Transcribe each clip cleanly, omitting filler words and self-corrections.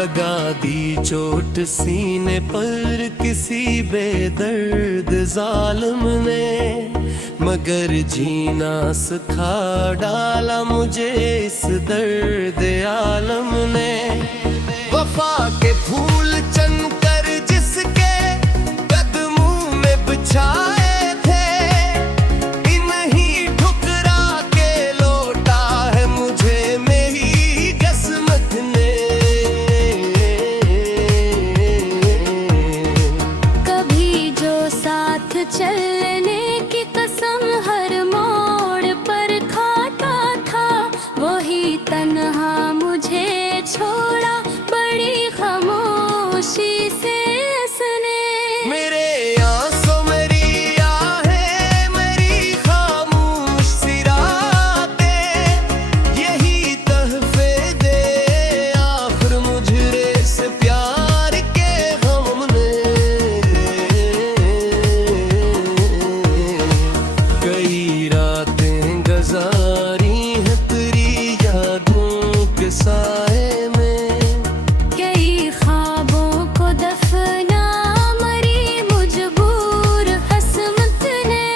लगा दी चोट सीने पर किसी बेदर्द जालिम ने, मगर जीना सिखा डाला मुझे इस दर्द आलम ने। वफा के फूल चनकर जिसके कदमों में बिछाए थे, इन्हीं ठुकरा के लौटा है मुझे मेरी किस्मत ने। कभी जो साथ चलने की कसम हर मोड़ पर खाता था, वही तन्हा मुझे छोड़ा बड़ी खामोशी से उसने। मेरे आंसू मेरी आहें मेरी खामोश सी रातें, यही तहफे दे आखिर मुझे से प्यार के गम ने। कई रातें गुजारी हैं तेरी यादों के साए में, कई ख्वाबों को दफना मरी मजबूर किस्मत ने।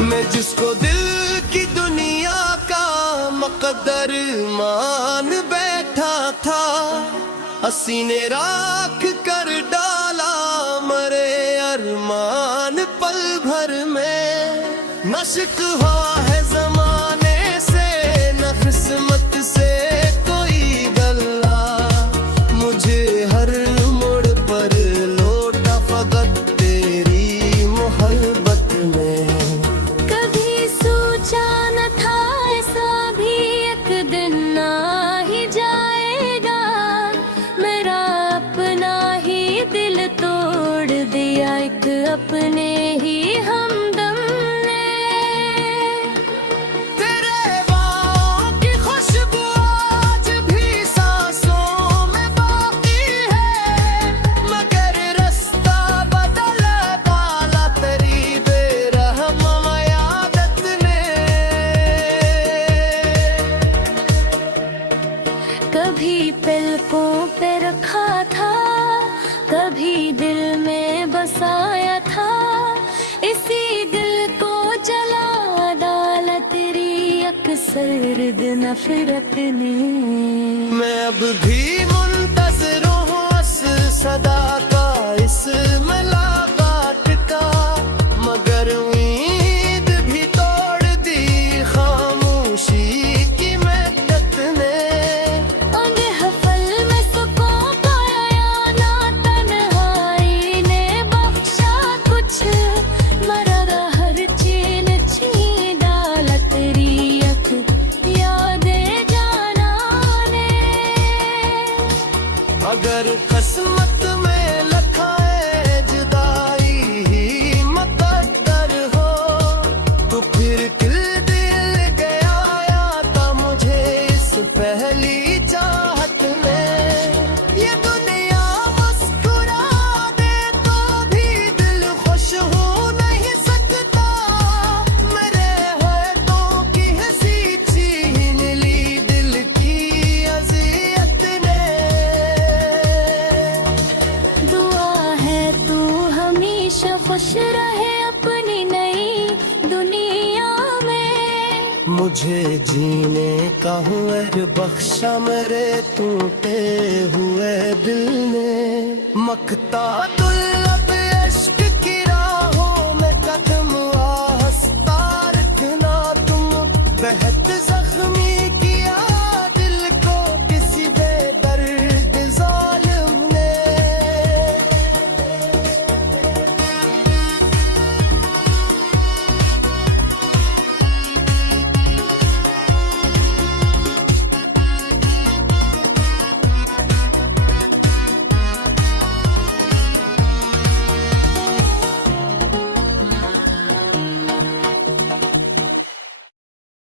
मैं जिसको दिल की दुनिया का मुकद्दर मान बैठा था, हंसी ने राख कर डाला मरे अरमान पल भर में। न शिकवा है जमाने से न किस्मत से कोई गल्ला, मुझे हर मोड़ पर लौटा फकत तेरी मोहब्बत में। कभी सोचा न था ऐसा भी एक दिन आ ही जाएगा, मेरा अपना ही दिल तोड़ दिया एक अपने ही हमदम ने। तेरे बाहों की खुशबू आज भी सांसों में बाकी है, मगर रास्ता बदल डाला तेरी बेरहम आदत ने। कभी पलकों पे रखा था, कभी दिल में बसाया था, इसी दिल को जला डाला तेरी अक्सर नफरत ने। मैं अब भी मुंतज़िर हूँ इस सदा का, इस मुलाकात का, मगर उम्मीद भी तोड़ दी खामोशी की मदद ने। अंग हफल में सुकून पाया ना तन्हाई ने बख्शा कुछ, मरा हर चीन छीन डाला तेरी अख यादें जाना ने। अगर किस्मत में लिखा है जुदाई ही मुकद्दर हो, तो फिर किल दिल गया या था मुझे इस पहली चाहत में। ये दुनिया मुस्कुरा दे तो भी दिल खुश हो नहीं सकता, मेरे होठों की हंसी छीन ली दिल की अज़ियत ने। दुआ है तू हमेशा खुश रहे अपनी नई दुनिया में। मुझे जीने का हुनर बख्शा मेरे टूटे हुए दिल ने। मकता दुल्लब इश्क की राहों में कदम आस्ता रखना तुम बेहद